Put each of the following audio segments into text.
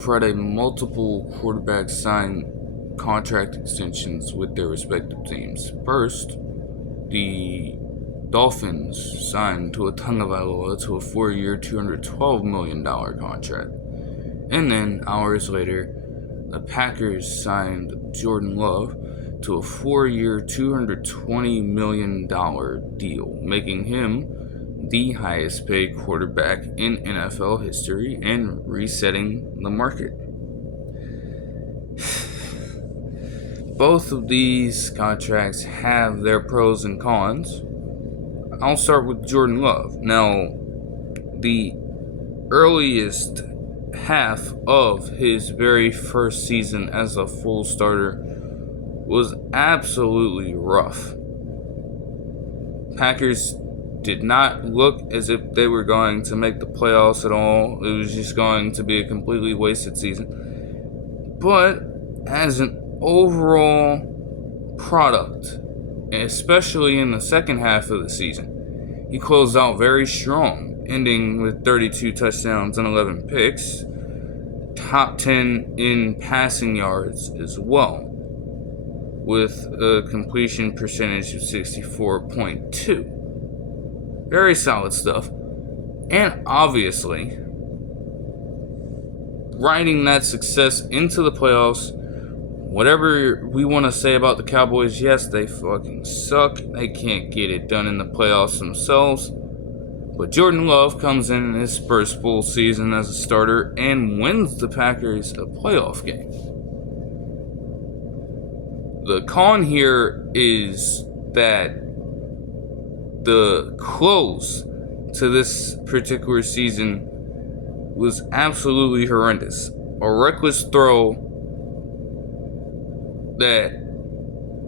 Friday, multiple quarterbacks signed contract extensions with their respective teams. First, the Dolphins signed Tua Turndaballova to a 4-year, $212 million contract. And then, hours later, the Packers signed Jordan Love to a 4-year, $220 million deal, making him the highest paid quarterback in NFL history and resetting the market. Both of these contracts have their pros and cons. I'll start with Jordan Love. Now, the earliest half of his very first season as a full starter was absolutely rough. Packers did not look as if they were going to make the playoffs at all. It was just going to be a completely wasted season. But as an overall product, especially in the second half of the season, he closed out very strong, ending with 32 touchdowns and 11 picks, top 10 in passing yards as well, with a completion percentage of 64.2. Very solid stuff. And obviously, riding that success into the playoffs, whatever we want to say about the Cowboys, yes, they fucking suck. They can't get it done in the playoffs themselves. But Jordan Love comes in his first full season as a starter and wins the Packers a playoff game. The con here is that the close to this particular season was absolutely horrendous. A reckless throw that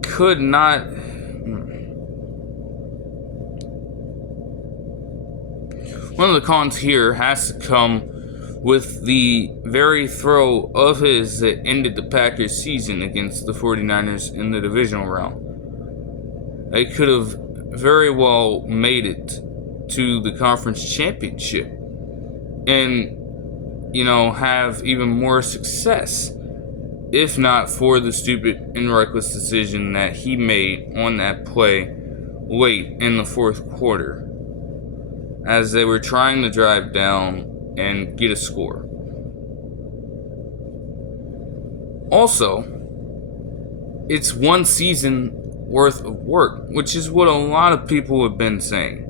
could not... One of the cons here has to come with the very throw of his that ended the Packers' season against the 49ers in the divisional round. They could have very well made it to the conference championship and, have even more success, if not for the stupid and reckless decision that he made on that play late in the fourth quarter as they were trying to drive down and get a score. Also, it's one season worth of work, which is what a lot of people have been saying.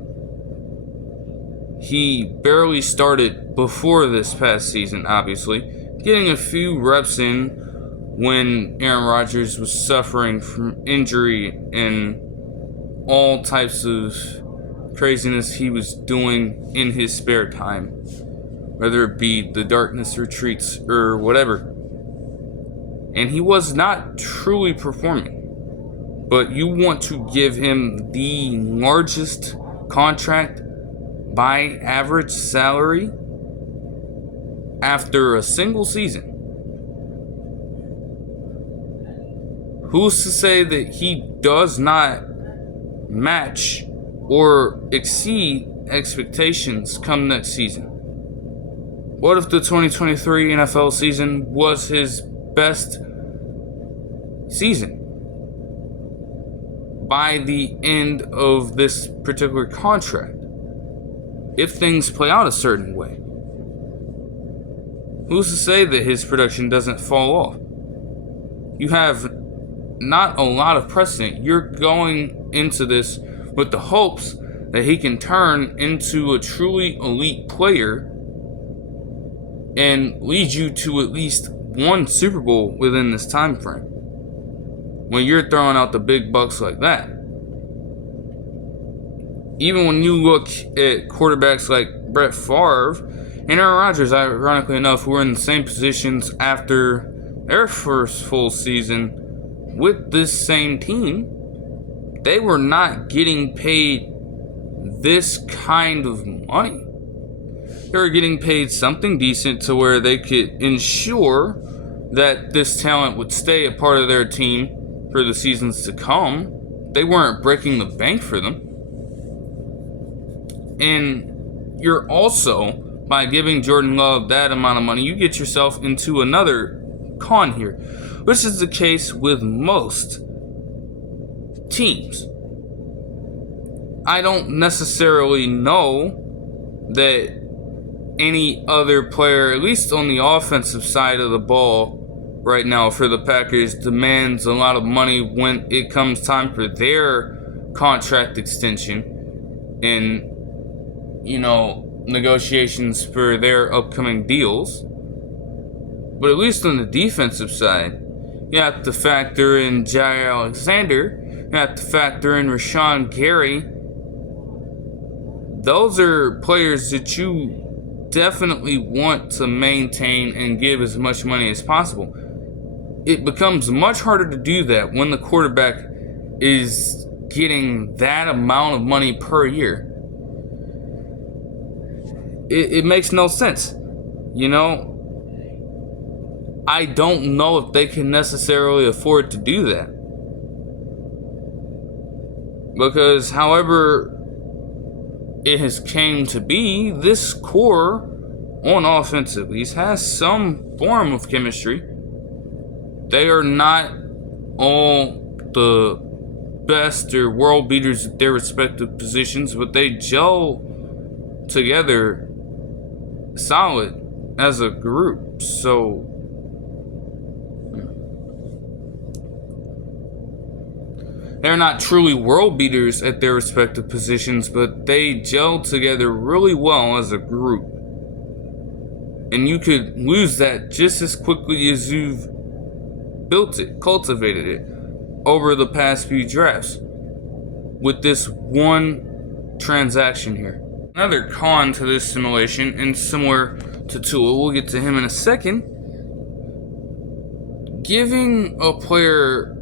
He barely started before this past season, obviously, getting a few reps in when Aaron Rodgers was suffering from injury and all types of craziness he was doing in his spare time, whether it be the darkness retreats or whatever. And he was not truly performing. But you want to give him the largest contract by average salary after a single season. Who's to say that he does not match or exceed expectations come next season? What if the 2023 NFL season was his best season by the end of this particular contract, if things play out a certain way? Who's to say that his production doesn't fall off? You have not a lot of precedent. You're going into this with the hopes that he can turn into a truly elite player and lead you to at least one Super Bowl within this time frame. When you're throwing out the big bucks like that, even when you look at quarterbacks like Brett Favre and Aaron Rodgers, ironically enough, who were in the same positions after their first full season with this same team, they were not getting paid this kind of money. They were getting paid something decent to where they could ensure that this talent would stay a part of their team for the seasons to come. They weren't breaking the bank for them. And you're also by giving Jordan Love that amount of money, you get yourself into another con here, which is the case with most teams. I don't necessarily know that any other player, at least on the offensive side of the ball right now for the Packers, demands a lot of money when it comes time for their contract extension and, negotiations for their upcoming deals. But at least on the defensive side, you have to factor in Jair Alexander, you have to factor in Rashawn Gary. Those are players that you definitely want to maintain and give as much money as possible. It becomes much harder to do that when the quarterback is getting that amount of money per year. It makes no sense. I don't know if they can necessarily afford to do that. Because however it has came to be, this core on offense at least has some form of chemistry. They are not all the best or world beaters at their respective positions, but they gel together solid as a group. So they're not truly world beaters at their respective positions, but they gel together really well as a group. And you could lose that just as quickly as you've built it, cultivated it over the past few drafts with this one transaction here. Another con to this simulation, and similar to Tua, we'll get to him in a second, giving a player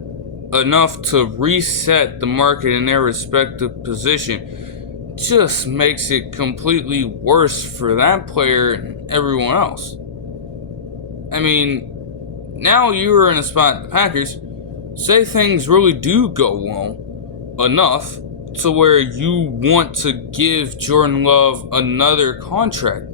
enough to reset the market in their respective position just makes it completely worse for that player and everyone else. I mean, now you're in a spot, the Packers, say things really do go well enough to where you want to give Jordan Love another contract.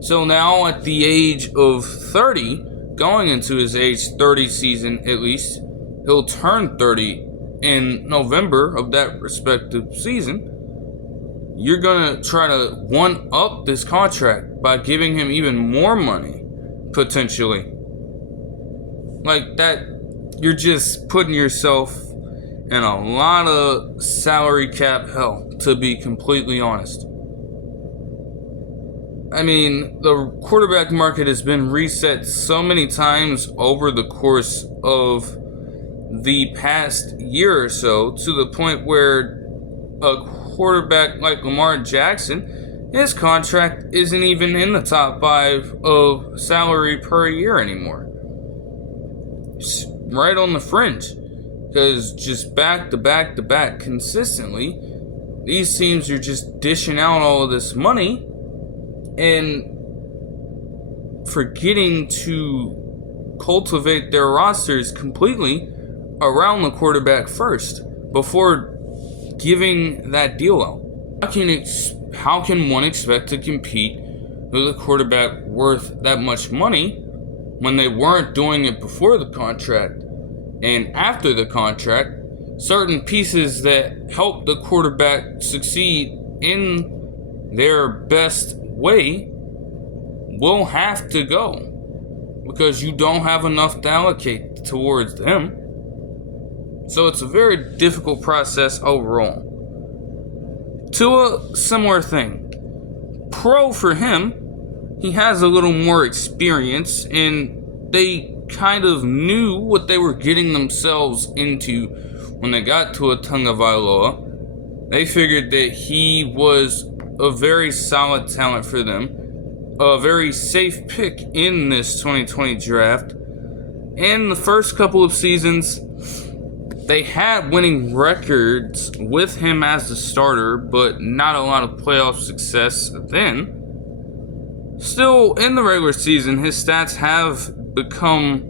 So now at the age of 30, going into his age 30 season at least, he'll turn 30 in November of that respective season. You're going to try to one-up this contract by giving him even more money, potentially. Like that, you're just putting yourself in a lot of salary cap hell, to be completely honest. I mean, the quarterback market has been reset so many times over the course of the past year or so, to the point where a quarterback like Lamar Jackson, his contract isn't even in the top 5 of salary per year anymore. It's right on the fringe. Because just back to back to back consistently, these teams are just dishing out all of this money and forgetting to cultivate their rosters completely around the quarterback first before giving that deal out. How can one expect to compete with a quarterback worth that much money when they weren't doing it before the contract? And after the contract, certain pieces that help the quarterback succeed in their best way will have to go because you don't have enough to allocate towards them. So it's a very difficult process overall. Tua, similar thing. Pro for him, he has a little more experience, and they kind of knew what they were getting themselves into when they got Tua Turndaballova. They figured that he was a very solid talent for them, a very safe pick in this 2020 draft. And the first couple of seasons, they had winning records with him as the starter, but not a lot of playoff success then. Still, in the regular season, his stats have become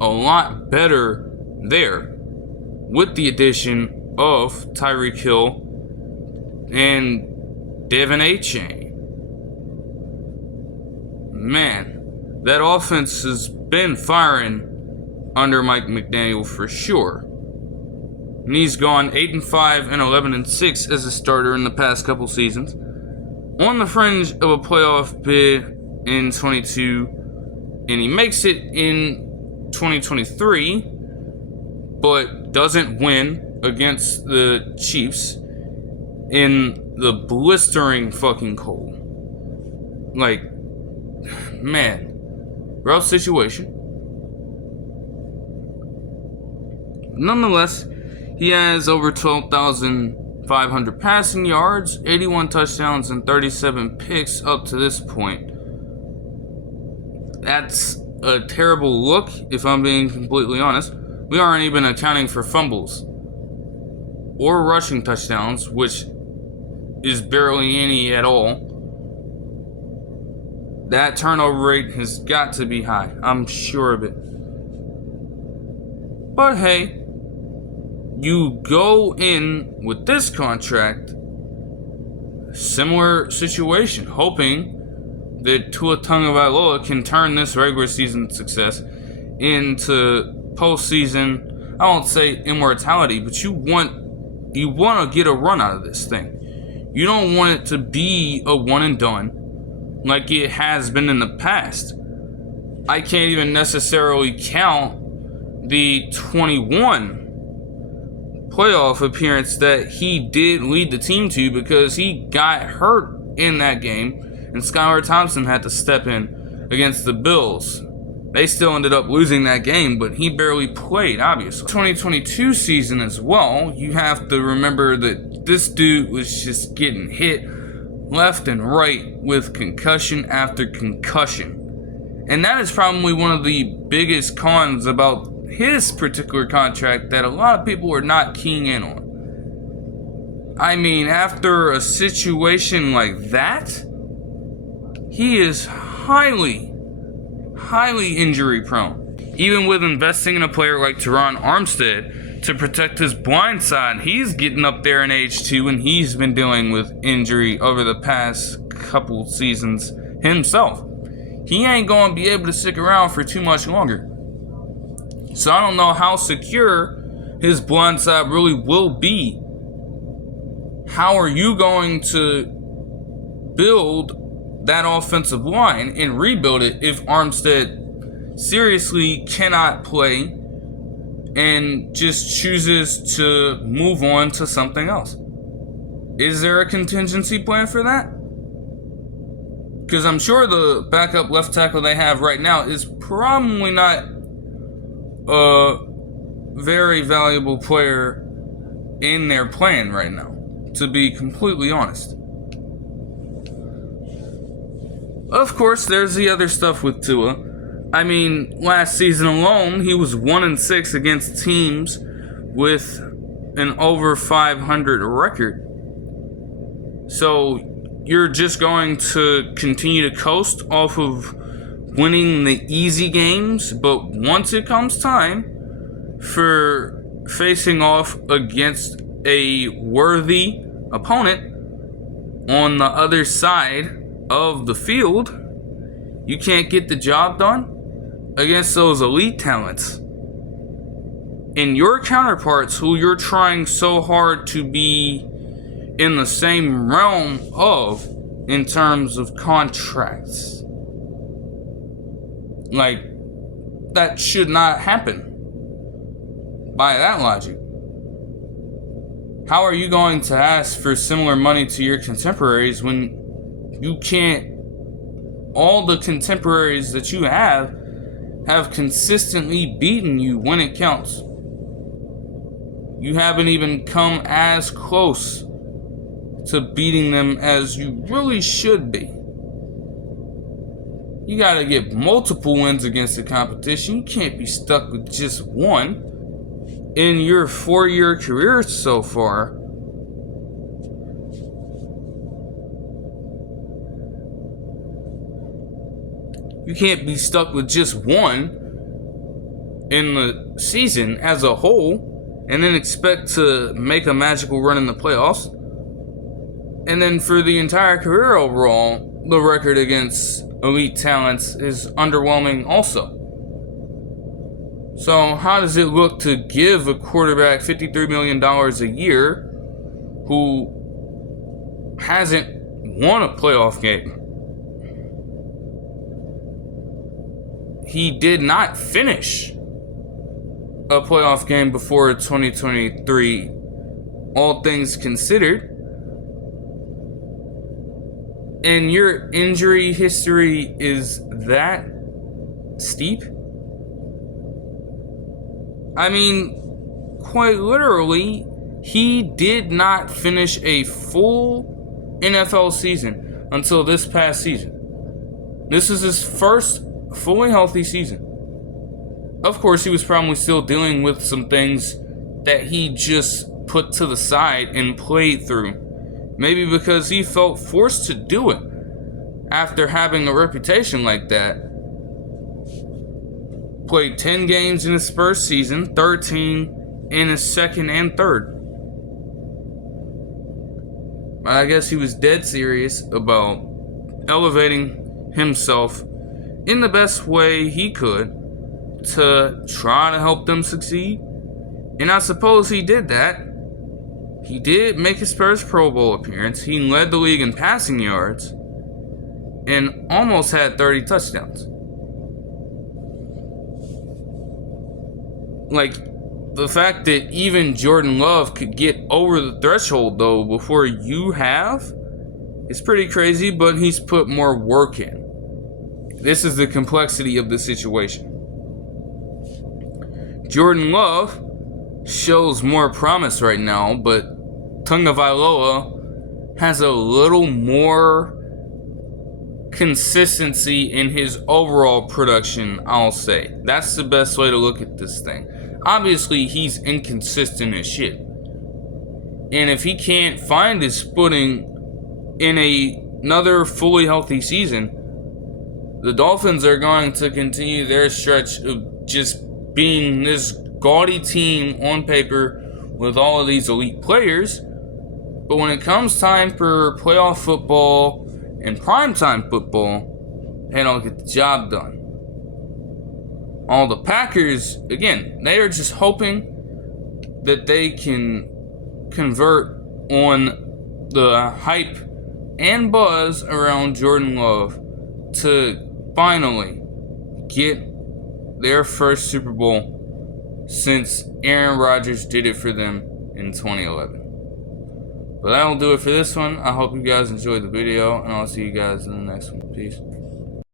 a lot better there with the addition of Tyreek Hill and Devin Achane man, that offense has been firing under Mike McDaniel for sure. And he's gone 8-5 and 11-6 as a starter in the past couple seasons. On the fringe of a playoff bid in 22, and he makes it in 2023, but doesn't win against the Chiefs in the blistering fucking cold. Like, man, rough situation. Nonetheless, he has over 12,500 passing yards, 81 touchdowns, and 37 picks up to this point. That's a terrible look, if I'm being completely honest. We aren't even accounting for fumbles or rushing touchdowns, which is barely any at all. That turnover rate has got to be high. I'm sure of it. But hey, you go in with this contract, similar situation, hoping that Tua Turndaballova can turn this regular season success into postseason, I won't say immortality, but you want to get a run out of this thing. You don't want it to be a one and done like it has been in the past. I can't even necessarily count the 21 playoff appearance that he did lead the team to, because he got hurt in that game and Skylar Thompson had to step in against the Bills. They still ended up losing that game, but he barely played, obviously. 2022 season as well, you have to remember that this dude was just getting hit left and right with concussion after concussion. And that is probably one of the biggest cons about his particular contract that a lot of people are not keying in on. I mean, after a situation like that, he is highly injury prone. Even with investing in a player like Teron Armstead to protect his blind side, he's getting up there in age too, and he's been dealing with injury over the past couple seasons himself. He ain't going to be able to stick around for too much longer. So I don't know how secure his blind side really will be. How are you going to build that offensive line and rebuild it if Armstead seriously cannot play and just chooses to move on to something else? Is there a contingency plan for that? Because I'm sure the backup left tackle they have right now is probably not a very valuable player in their plan right now, to be completely honest. Of course, there's the other stuff with Tua. I mean, last season alone, he was 1-6 against teams with an over 500 record. So you're just going to continue to coast off of winning the easy games, but once it comes time for facing off against a worthy opponent on the other side of the field, you can't get the job done against those elite talents. And your counterparts, who you're trying so hard to be in the same realm of in terms of contracts. Like, that should not happen by that logic. How are you going to ask for similar money to your contemporaries when you can't? All the contemporaries that you have consistently beaten you when it counts. You haven't even come as close to beating them as you really should be. You gotta get multiple wins against the competition. You can't be stuck with just one in your 4-year career so far. You can't be stuck with just one in the season as a whole and then expect to make a magical run in the playoffs. And then for the entire career overall, the record against elite talents is underwhelming also. So how does it look to give a quarterback $53 million a year who hasn't won a playoff game? He did not finish a playoff game before 2023, all things considered. And your injury history is that steep? I mean, quite literally, he did not finish a full NFL season until this past season. This is his first fully healthy season. Of course, he was probably still dealing with some things that he just put to the side and played through. Maybe because he felt forced to do it after having a reputation like that. Played 10 games in his first season, 13 in his second and third. I guess he was dead serious about elevating himself in the best way he could to try to help them succeed. And I suppose he did that. He did make his first Pro Bowl appearance. He led the league in passing yards and almost had 30 touchdowns. Like, the fact that even Jordan Love could get over the threshold, though, before you have, is pretty crazy, but he's put more work in. This is the complexity of the situation. Jordan Love shows more promise right now, but Turndaballova has a little more consistency in his overall production, I'll say. That's the best way to look at this thing. Obviously, he's inconsistent as shit. And if he can't find his footing in another fully healthy season, the Dolphins are going to continue their stretch of just being this gaudy team on paper with all of these elite players. But when it comes time for playoff football and primetime football, they don't get the job done. All the Packers, again, they are just hoping that they can convert on the hype and buzz around Jordan Love to finally get their first Super Bowl since Aaron Rodgers did it for them in 2011. But that'll do it for this one. I hope you guys enjoyed the video, and I'll see you guys in the next one. Peace.